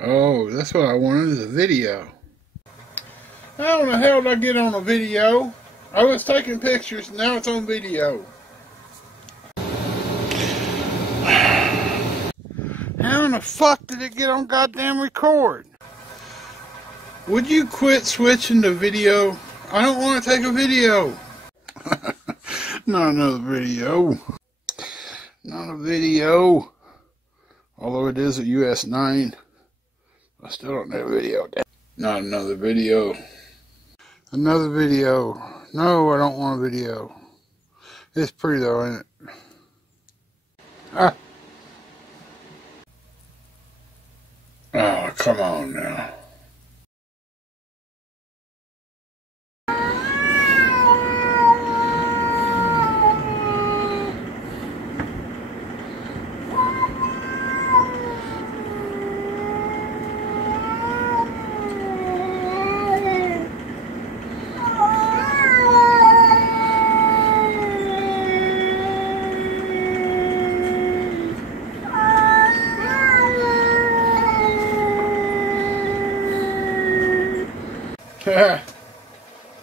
Oh, that's what I wanted, is a video. How in the hell did I get on a video? I was taking pictures, now it's on video. How in the fuck did it get on goddamn record? Would you quit switching to video? I don't want to take a video. Not another video. Not a video. Although it is a US 9. I still don't have a video. Not another video. Another video. No, I don't want a video. It's pretty though, ain't it? Ah. Oh, come on now.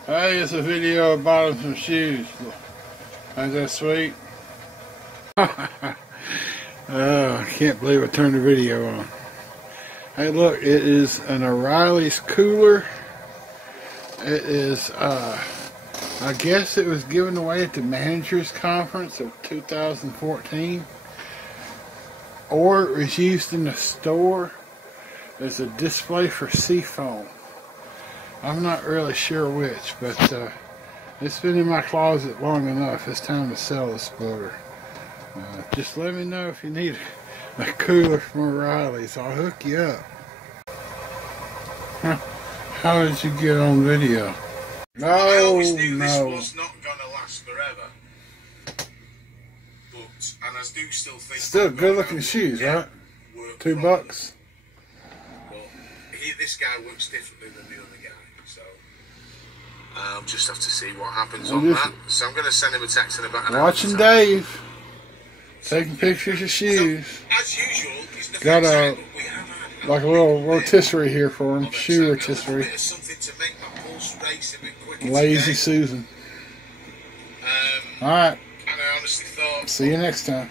Hey, it's a video of bottom some shoes. Ain't that sweet? Oh, I can't believe I turned the video on. Hey, look, it is an O'Reilly's cooler. It is, I guess it was given away at the Managers Conference of 2014. Or it was used in the store as a display for seafoam. I'm not really sure which, but it's been in my closet long enough. It's time to sell the splitter. Just let me know if you need a cooler from O'Reilly's. I'll hook you up. How did you get on video? I always knew this was not going to last forever. But, and I do still think... Still good looking shoes, right? $2. But this guy works differently than the other guy. So, I'll just have to see what happens on that. So I'm going to send him a text in about an hour. Watching Dave. Taking pictures of shoes. So, as usual, he's got a like a little rotisserie here for him. Shoe rotisserie. Lazy Susan. Alright. See you next time.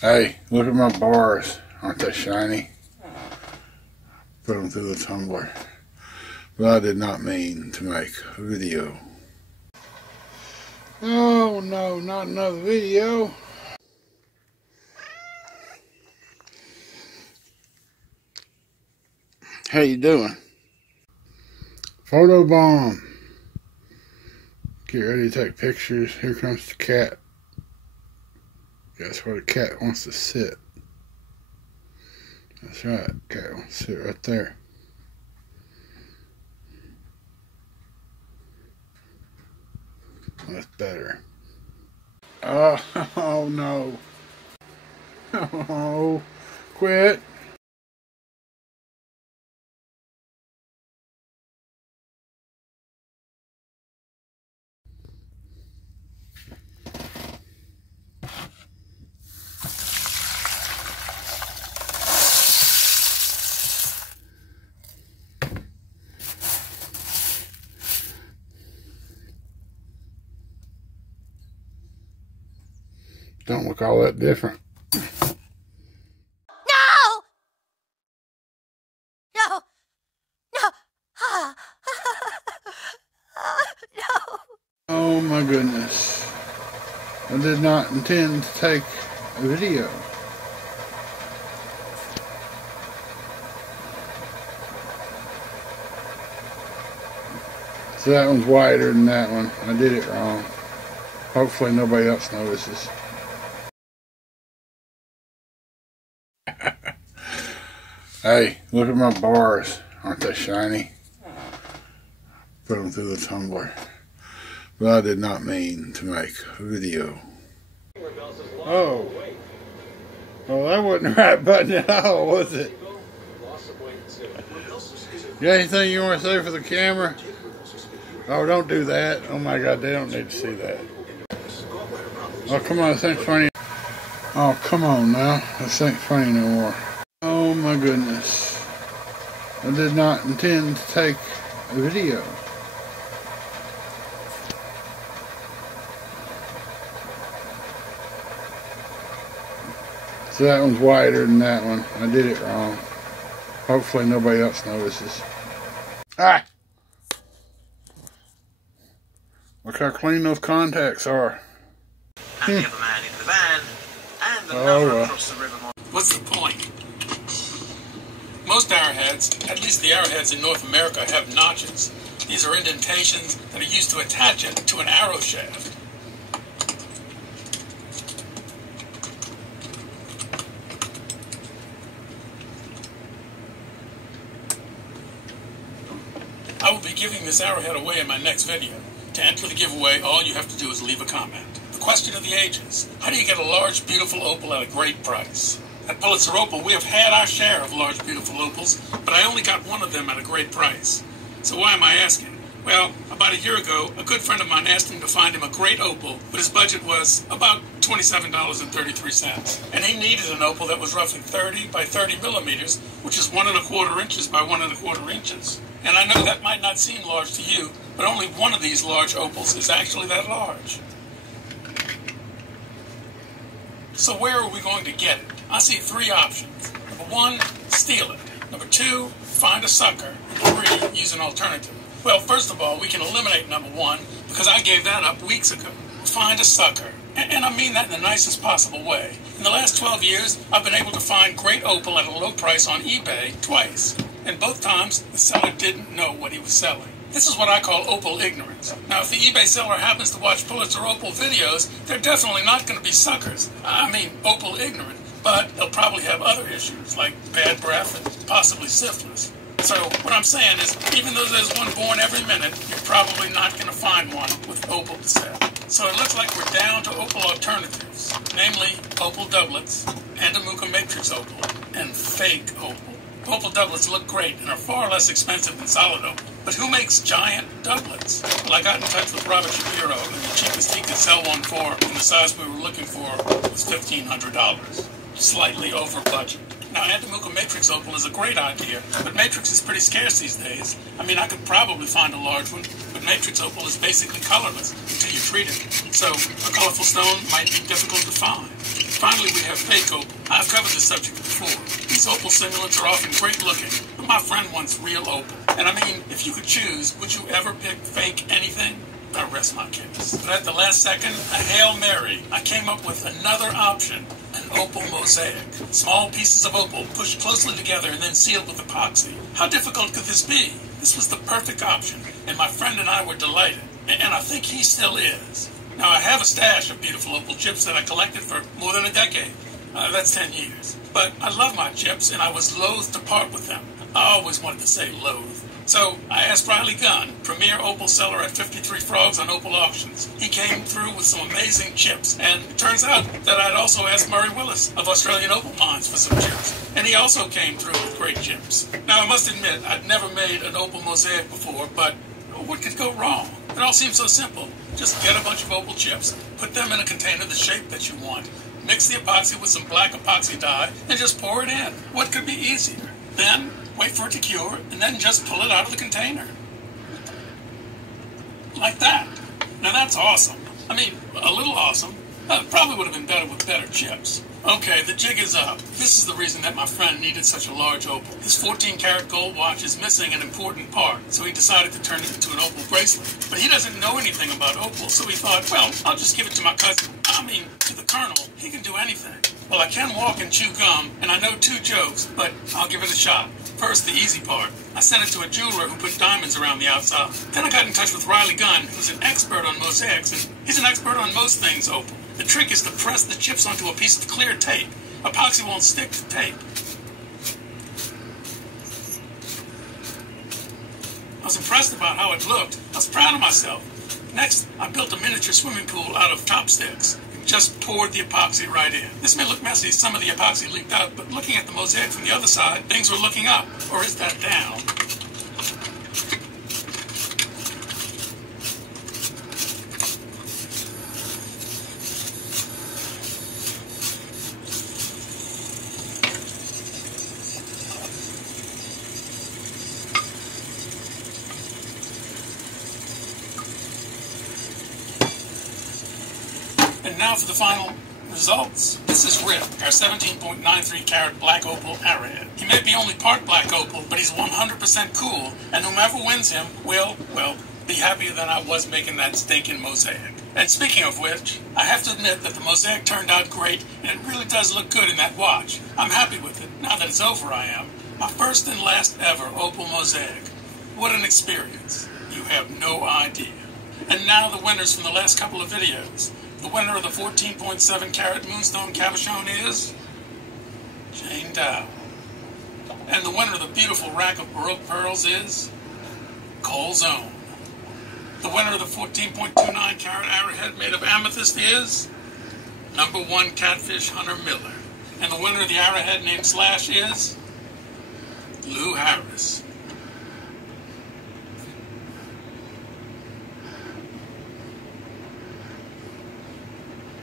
Hey, look at my bars. Aren't they shiny? Put them through the tumbler. But I did not mean to make a video. Oh no, not another video. How you doing? Photo bomb. Get ready to take pictures. Here comes the cat. Guess where the cat wants to sit. That's right, the cat wants to sit right there. That's better. Oh no. Oh, quit. Don't look all that different. No! No! No! No! Oh my goodness. I did not intend to take a video. So that one's wider than that one. I did it wrong. Hopefully nobody else notices. Hey, look at my bars. Aren't they shiny? Put them through the tumbler. But I did not mean to make a video. Oh. Well, that wasn't the right button at all, was it? Got anything you want to say for the camera? Oh, don't do that. Oh my God, they don't need to see that. Oh, come on, this ain't funny. Oh, come on now. This ain't funny no more. goodness. I did not intend to take a video. So that one's wider than that one. I did it wrong. Hopefully nobody else notices. Ah! Look how clean those contacts are. And the other man in the van, and another across the river. What's the point? Most arrowheads, at least the arrowheads in North America, have notches. These are indentations that are used to attach it to an arrow shaft. I will be giving this arrowhead away in my next video. To enter the giveaway, all you have to do is leave a comment. The question of the ages: how do you get a large, beautiful opal at a great price? At Pulitzer Opal, we have had our share of large, beautiful opals, but I only got one of them at a great price. So why am I asking? Well, about a year ago, a good friend of mine asked him to find him a great opal, but his budget was about $27.33. And he needed an opal that was roughly 30 by 30 millimeters, which is 1 1/4 inches by 1 1/4 inches. And I know that might not seem large to you, but only one of these large opals is actually that large. So where are we going to get it? I see 3 options. Number 1, steal it. Number 2, find a sucker. And 3, use an alternative. Well, first of all, we can eliminate number 1, because I gave that up weeks ago. Find a sucker. And I mean that in the nicest possible way. In the last 12 years, I've been able to find great opal at a low price on eBay twice. And both times, the seller didn't know what he was selling. This is what I call opal ignorance. Now, if the eBay seller happens to watch Pulitzer Opal videos, they're definitely not going to be suckers. I mean, opal ignorant. But they'll probably have other issues, like bad breath and possibly syphilis. So what I'm saying is, even though there's one born every minute, you're probably not going to find one with opal to sell. So it looks like we're down to opal alternatives, namely opal doublets, Andamuka matrix opal, and fake opal. Opal doublets look great and are far less expensive than solid opal. But who makes giant doublets? Well, I got in touch with Robert Shapiro, and the cheapest he could sell one for, in the size we were looking for, was $1,500. Slightly over budget. Now, Andamuka matrix opal is a great idea, but matrix is pretty scarce these days. I mean, I could probably find a large one, but matrix opal is basically colorless until you treat it. So, a colorful stone might be difficult to find. Finally, we have fake opal. I've covered this subject before. These opal simulants are often great looking, but my friend wants real opal. And I mean, if you could choose, would you ever pick fake anything? I rest my case. But at the last second, a Hail Mary, I came up with another option. An opal mosaic. Small pieces of opal pushed closely together and then sealed with epoxy. How difficult could this be? This was the perfect option, and my friend and I were delighted. And I think he still is. Now, I have a stash of beautiful opal chips that I collected for more than a decade. That's 10 years. But I love my chips, and I was loath to part with them. I always wanted to say loath. So I asked Riley Gunn, premier opal seller at 53 Frogs on Opal Auctions. He came through with some amazing chips, and it turns out that I'd also asked Murray Willis of Australian Opal Mines for some chips, and he also came through with great chips. Now, I must admit, I'd never made an opal mosaic before, but what could go wrong? It all seems so simple. Just get a bunch of opal chips, put them in a container the shape that you want, mix the epoxy with some black epoxy dye, and just pour it in. What could be easier? Then wait for it to cure, and then just pull it out of the container. Like that. Now that's awesome. I mean, a little awesome. Probably would have been better with better chips. Okay, the jig is up. This is the reason that my friend needed such a large opal. His 14-karat gold watch is missing an important part, so he decided to turn it into an opal bracelet. But he doesn't know anything about opal, so he thought, well, I'll just give it to my cousin. To the colonel. He can do anything. Well, I can walk and chew gum, and I know 2 jokes, but I'll give it a shot. First, the easy part. I sent it to a jeweler who put diamonds around the outside. Then I got in touch with Riley Gunn, who's an expert on mosaics, and he's an expert on most things opal. The trick is to press the chips onto a piece of clear tape. Epoxy won't stick to tape. I was impressed about how it looked. I was proud of myself. Next, I built a miniature swimming pool out of chopsticks. Just poured the epoxy right in. This may look messy, some of the epoxy leaked out, but looking at the mosaic from the other side, things were looking up. Or is that down? now for the final results. This is Rip, our 17.93 carat black opal arrowhead. He may be only part black opal, but he's 100% cool, and whomever wins him will, well, be happier than I was making that stinking mosaic. And speaking of which, I have to admit that the mosaic turned out great, and it really does look good in that watch. I'm happy with it. Now that it's over, I am. My first and last ever opal mosaic. What an experience. You have no idea. And now the winners from the last couple of videos. The winner of the 14.7 carat moonstone cabochon is Jane Dow. And the winner of the beautiful rack of Baroque pearls is Cole's Own. The winner of the 14.29 carat arrowhead made of amethyst is #1 catfish Hunter Miller. And the winner of the arrowhead named Slash is Lou Harris.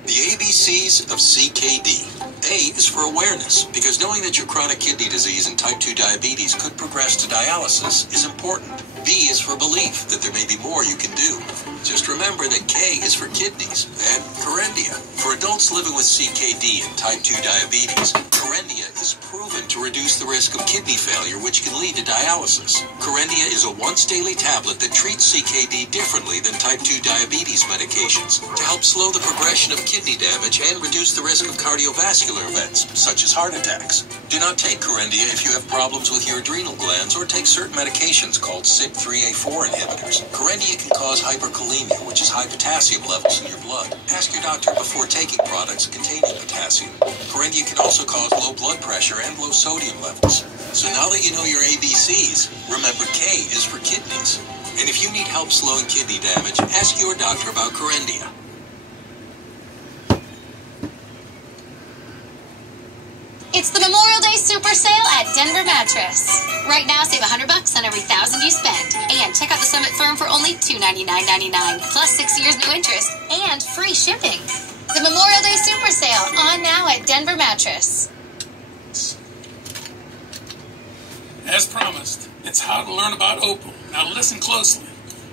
The ABCs of CKD. A is for awareness, because knowing that your chronic kidney disease and type 2 diabetes could progress to dialysis is important. B is for belief that there may be more you can do. Just remember that K is for kidneys and Corendia. For adults living with CKD and type 2 diabetes, Corendia is proven to reduce the risk of kidney failure, which can lead to dialysis. Corendia is a once-daily tablet that treats CKD differently than type 2 diabetes medications to help slow the progression of kidney damage and reduce the risk of cardiovascular events, such as heart attacks. Do not take Corendia if you have problems with your adrenal glands or take certain medications called CYP3A4 inhibitors. Corendia can cause hyperkalemia, which is high potassium levels in your blood. Ask your doctor before taking products containing potassium. Corendia can also cause low blood pressure and low sodium levels. So now that you know your ABCs, remember K is for kidneys. And if you need help slowing kidney damage, ask your doctor about Corendia. It's the Memorial Day Super Sale at Denver Mattress. Right now, save $100 on every $1,000 you spend. And check out the Summit Firm for only $299.99, plus 6 years no interest and free shipping. The Memorial Day Super Sale, on now at Denver Mattress. As promised, it's how to learn about opal. Now listen closely.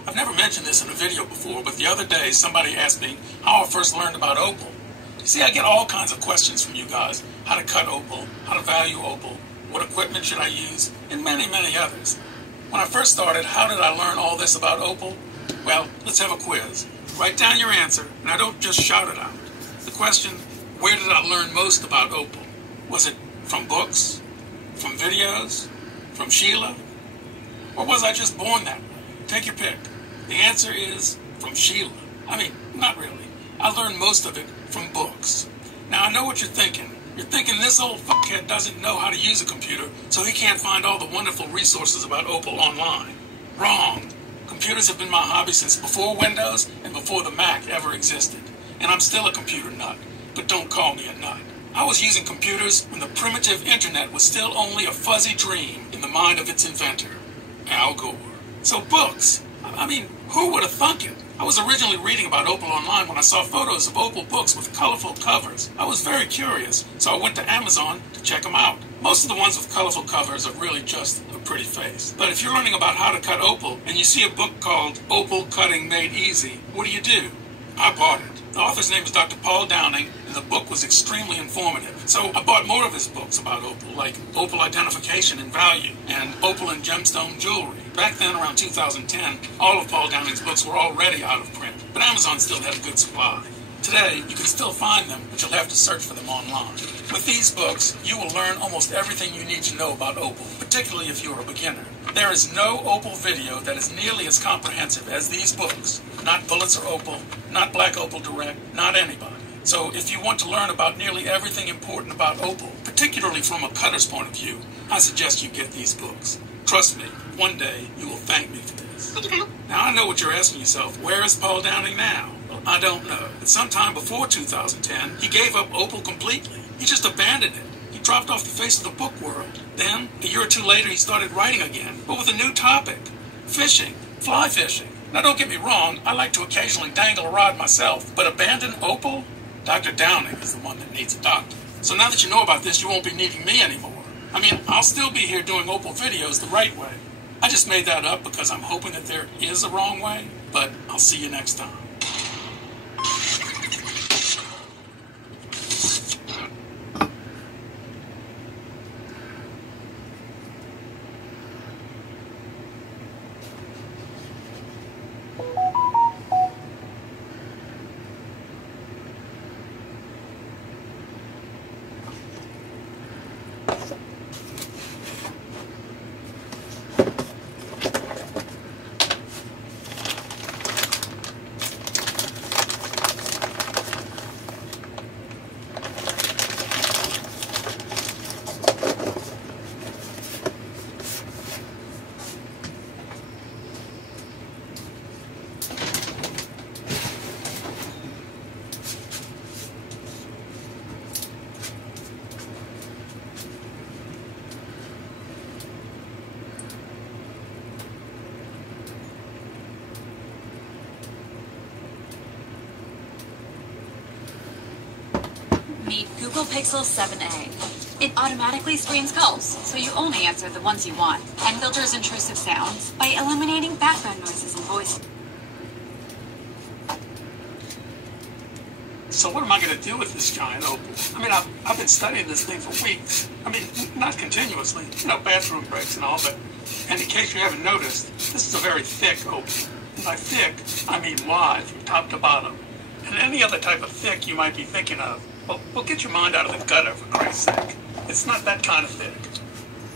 I've never mentioned this in a video before, but the other day somebody asked me how I first learned about opal. You see, I get all kinds of questions from you guys. How to cut opal, how to value opal, what equipment should I use, and many, many others. When I first started, how did I learn all this about opal? Well, let's have a quiz. Write down your answer, and I don't just shout it out. The question, where did I learn most about opal? Was it from books, from videos, from Sheila? Or was I just born that way? Take your pick. The answer is from Sheila. I mean, not really. I learned most of it from books. Now, I know what you're thinking. You're thinking this old fuckhead doesn't know how to use a computer, so he can't find all the wonderful resources about opal online. Wrong. Computers have been my hobby since before Windows and before the Mac ever existed. And I'm still a computer nut, but don't call me a nut. I was using computers when the primitive internet was still only a fuzzy dream in the mind of its inventor, Al Gore. So books. I mean, who would have thunk it? I was originally reading about opal online when I saw photos of opal books with colorful covers. I was very curious, so I went to Amazon to check them out. Most of the ones with colorful covers are really just a pretty face. But if you're learning about how to cut opal and you see a book called Opal Cutting Made Easy, what do? I bought it. The author's name is Dr. Paul Downing, and the book was extremely informative. So I bought more of his books about opal, like Opal Identification and Value, and Opal and Gemstone Jewelry. Back then, around 2010, all of Paul Downing's books were already out of print, but Amazon still had a good supply. Today, you can still find them, but you'll have to search for them online. With these books, you will learn almost everything you need to know about opal, particularly if you're a beginner. There is no opal video that is nearly as comprehensive as these books. Not Bullets or Opal, not Black Opal Direct, not anybody. So if you want to learn about nearly everything important about opal, particularly from a cutter's point of view, I suggest you get these books. Trust me, one day you will thank me for this. Now I know what you're asking yourself, where is Paul Downing now? Well, I don't know, but sometime before 2010, he gave up opal completely. He just abandoned it. He dropped off the face of the book world. Then, a year or two later, he started writing again, but with a new topic. Fishing. Fly fishing. Now don't get me wrong, I like to occasionally dangle a rod myself, but abandon opal? Dr. Downing is the one that needs a doctor. So now that you know about this, you won't be needing me anymore. I mean, I'll still be here doing opal videos the right way. I just made that up because I'm hoping that there is a wrong way, but I'll see you next time. Meet Google Pixel 7a. It automatically screens calls, so you only answer the ones you want, and filters intrusive sounds by eliminating background noises and voice. So what am I going to do with this giant opal? I mean, I've been studying this thing for weeks. I mean, not continuously, bathroom breaks and all, but and in case you haven't noticed, this is a very thick opal. And by thick, I mean wide from top to bottom. And any other type of thick you might be thinking of, well, get your mind out of the gutter, for Christ's sake. It's not that kind of thick.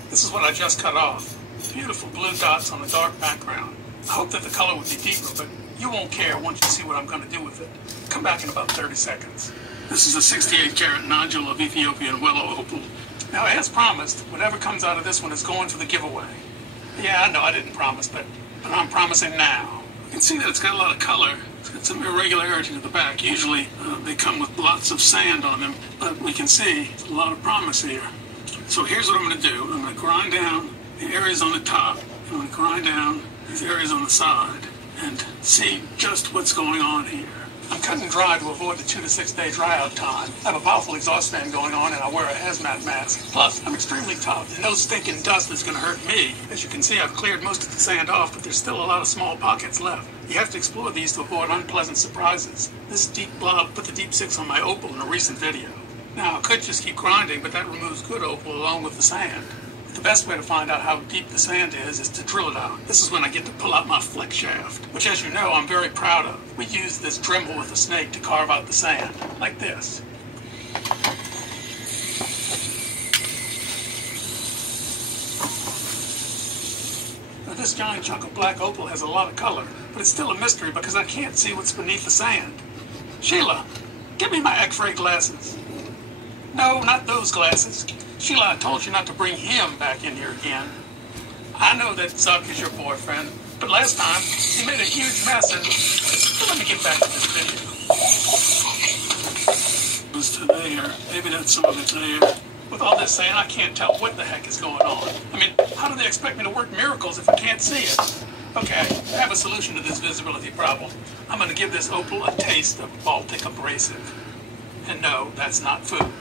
This is what I just cut off. Beautiful blue dots on a dark background. I hope that the color would be deeper, but you won't care once you see what I'm going to do with it. Come back in about 30 seconds. This is a 68-carat nodule of Ethiopian willow opal. Now, as promised, whatever comes out of this one is going for the giveaway. Yeah, I know I didn't promise, but I'm promising now. You can see that it's got a lot of color. It's got some irregularity to the back. Usually, they come with lots of sand on them, but we can see a lot of promise here. So here's what I'm going to do. I'm going to grind down the areas on the top. I'm going to grind down these areas on the side and see just what's going on here. I'm cutting dry to avoid the 2 to 6 day dry out time. I have a powerful exhaust fan going on and I wear a hazmat mask. Plus, I'm extremely tough and no stinking dust is going to hurt me. As you can see, I've cleared most of the sand off, but there's still a lot of small pockets left. You have to explore these to avoid unpleasant surprises. This deep blob put the deep 6 on my opal in a recent video. Now, I could just keep grinding, but that removes good opal along with the sand. The best way to find out how deep the sand is to drill it out. This is when I get to pull out my flex shaft, which, as you know, I'm very proud of. We use this Dremel with a snake to carve out the sand, like this. Now, this giant chunk of black opal has a lot of color, but it's still a mystery because I can't see what's beneath the sand. Sheila, give me my X-ray glasses. No, not those glasses. Sheila, I told you not to bring him back in here again. I know that Zuck is your boyfriend, but last time he made a huge mess and... Let me get back to this video. It was to there. Maybe that's some of it there. With all this saying, I can't tell what the heck is going on. I mean, how do they expect me to work miracles if I can't see it? Okay, I have a solution to this visibility problem. I'm going to give this opal a taste of Baltic abrasive. And no, that's not food.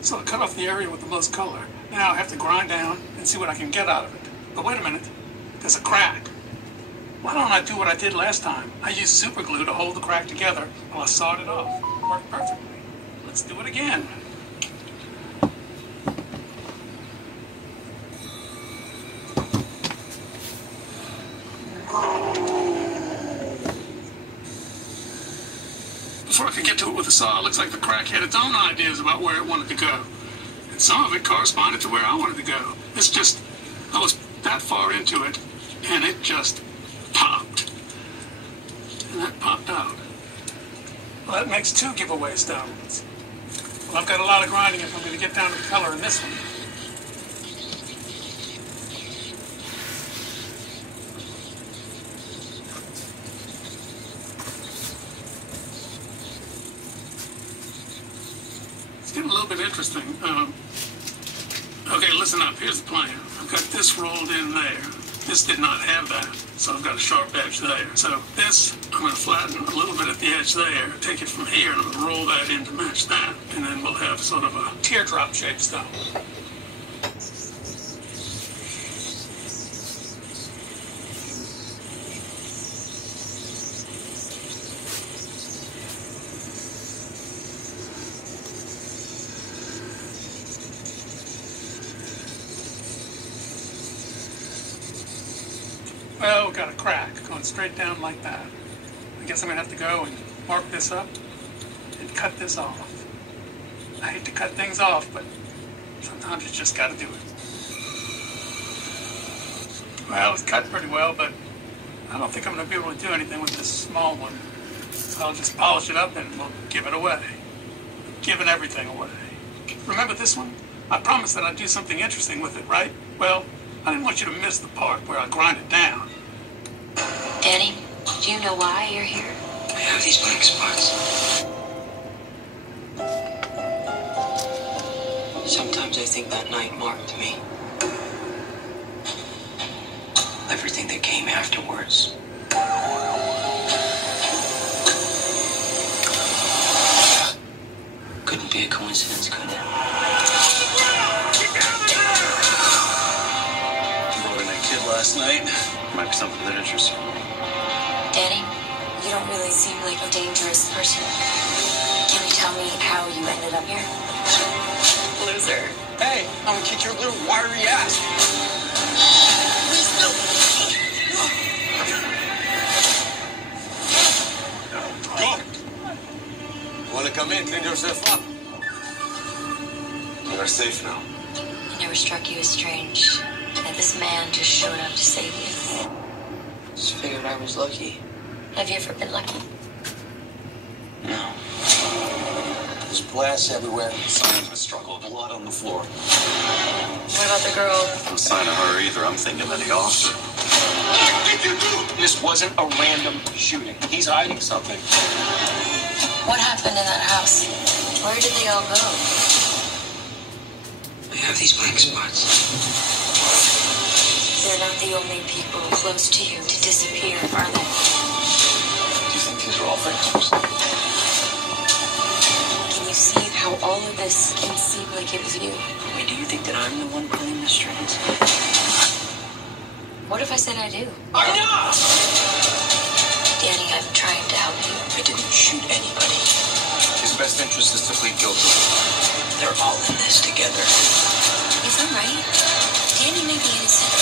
So I cut off the area with the most color. Now I have to grind down and see what I can get out of it. But wait a minute, there's a crack. Why don't I do what I did last time? I used super glue to hold the crack together while I sawed it off. It worked perfectly. Let's do it again. Before I could get to it with the saw, it looks like the crack had its own ideas about where it wanted to go. And some of it corresponded to where I wanted to go. It's just, I was that far into it, and it just popped. And that popped out. Well, that makes 2 giveaway stones. Well, I've got a lot of grinding if I'm going to get down to the color in this one. It's getting a little bit interesting. Okay, listen up. Here's the plan. I've got this rolled in there. This did not have that, so I've got a sharp edge there. So this, I'm going to flatten a little bit at the edge there, take it from here, and I'm going to roll that in to match that. And then we'll have sort of a teardrop-shaped stone. Well, we got a crack going straight down like that. I guess I'm gonna have to go and mark this up and cut this off. I hate to cut things off, but sometimes you just gotta do it. Well, it's cut pretty well, but I don't think I'm gonna be able to do anything with this small one. So I'll just polish it up and we'll give it away. Giving everything away. Remember this one? I promised that I'd do something interesting with it, right? Well, I didn't want you to miss the part where I grind it down. Danny, do you know why you're here? I have these blank spots. Sometimes I think that night marked me. Everything that came afterwards. Couldn't be a coincidence, could it? Boarding that kid last night. Might be something that interests you. Danny, you don't really seem like a dangerous person. Can you tell me how you ended up here? Loser. Hey, I'm gonna kick your little wiry ass. Want to come in, clean yourself up? You are safe now. It never struck you as strange that this man just showed up to save you? Just figured I was lucky. Have you ever been lucky? No. There's glass everywhere. Signs of a struggle. Blood on the floor. What about the girl? No sign of her either. I'm thinking that he offed her. What did you do? This wasn't a random shooting. He's hiding something. What happened in that house? Where did they all go? I have these blank spots. They're not the only people close to you to disappear, are they? Do you think these are all victims? Can you see how all of this can seem like it was you? Wait, do you think that I'm the one pulling the strings? What if I said I do? I'm not! Danny, I'm trying to help you. I didn't shoot anybody. His best interest is to plead guilty. They're all in this together. Is that right? Danny may be innocent.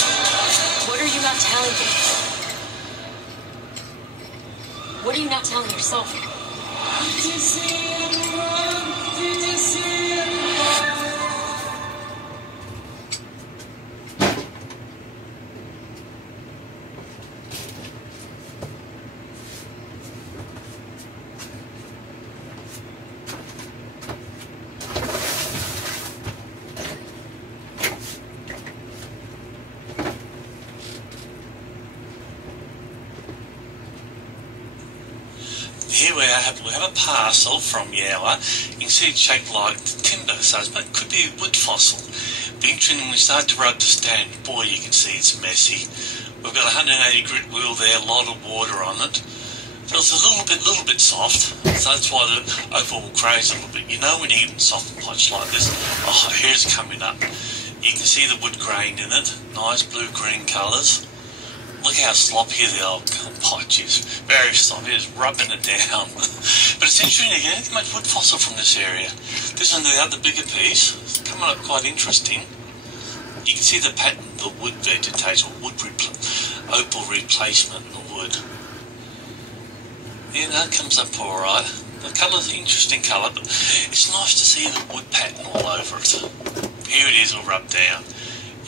What are you not telling me? What are you not telling yourself? Here we have a parcel from Yower. You can see it's shaped like timber, so it could be a wood fossil. Be interesting when we start to rub the stand. Boy, you can see it's messy. We've got a 180 grit wheel there, a lot of water on it. So it's a little bit soft. So that's why the opal will craze a little bit. You know when you're getting soft potch like this, oh, hair's coming up. You can see the wood grain in it. Nice blue-green colours. Look how sloppy the old potch is. Very sloppy. It's rubbing it down. But it's interesting again. It's much wood fossil from this area. This is the other bigger piece. It's coming up quite interesting. You can see the pattern, the wood vegetation, opal replacement in the wood. Yeah, that comes up all right. The colour's an interesting colour, but it's nice to see the wood pattern all over it. Here it is all rubbed down.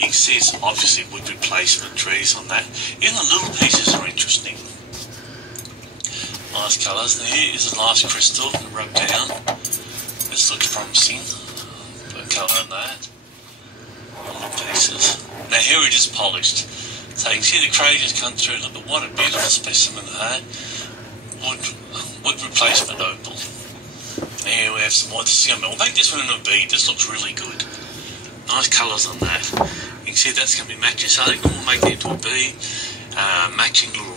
You can see it's obviously wood replacement trees on that. Even the little pieces are interesting. Nice colours. Here is a nice crystal rubbed down. This looks promising. Put a colour on that. Little pieces. Now here it is polished. So you can see the craters come through a little bit. What a beautiful specimen of that. Wood replacement opal. Here we have some more. We'll make this one in a bead. This looks really good. Nice colours on that. You can see that's going to be matching, so I think we'll make it into a bead. Matching little.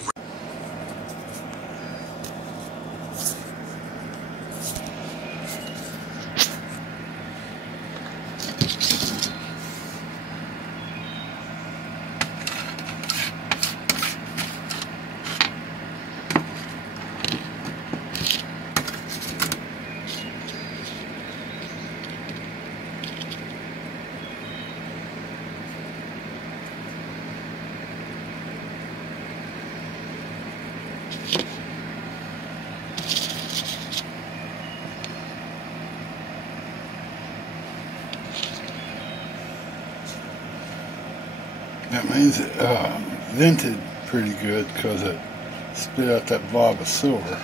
That means it vented pretty good because it spit out that blob of silver.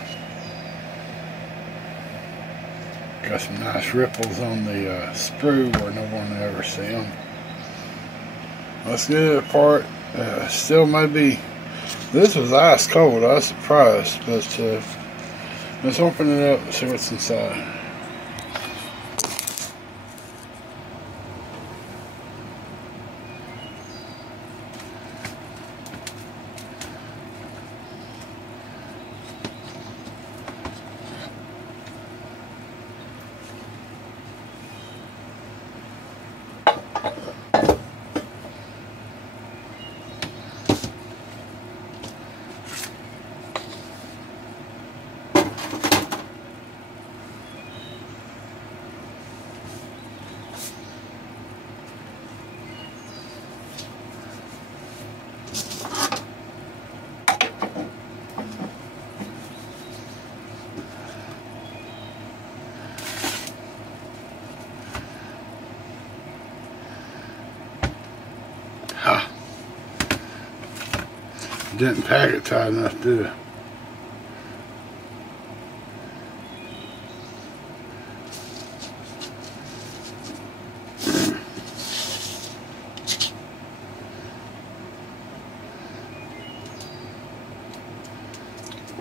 Got some nice ripples on the sprue where no one will ever see them. Let's get it apart. Still maybe, this was ice cold. I was surprised, but let's open it up and see what's inside. Didn't pack it tight enough, did it?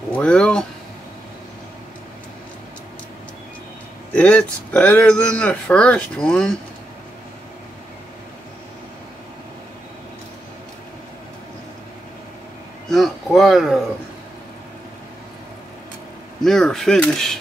Well, it's better than the first one. Not quite a mirror finish.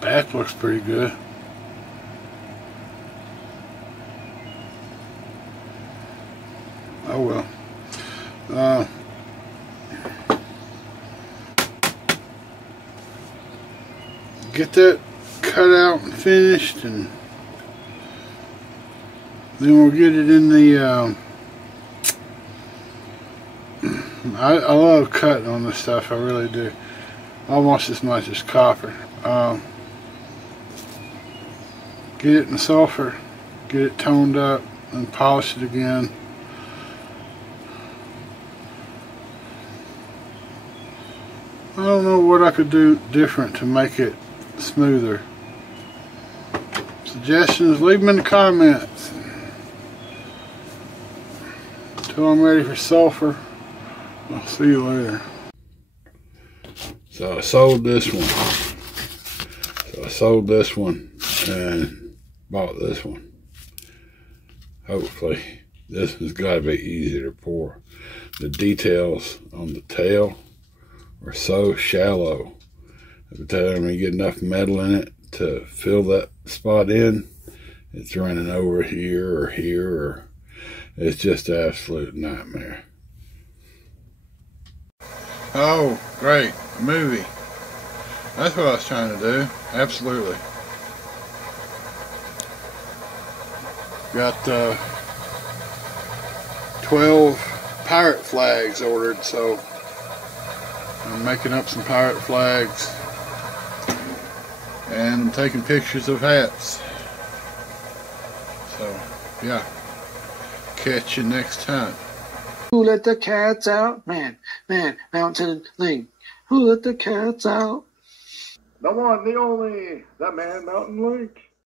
Back looks pretty good. Oh well. Get that cut out and finished, and then we'll get it in the I love cutting on this stuff, I really do, almost as much as copper. Get it in sulfur, get it toned up, and polish it again. I don't know what I could do different to make it smoother. Suggestions, leave them in the comments. Until I'm ready for sulfur, I'll see you later. So I sold this one. And bought this one. Hopefully this has got to be easy to pour. The details on the tail are so shallow. Every time you get enough metal in it to fill that spot in, it's running over here or here, or it's just an absolute nightmare. Oh, great, a movie. That's what I was trying to do, absolutely. Got 12 pirate flags ordered, so I'm making up some pirate flags. And I'm taking pictures of hats. So, yeah. Catch you next time. Who let the cats out? Man, mountain link. Who let the cats out? The one, the only, the man, mountain link.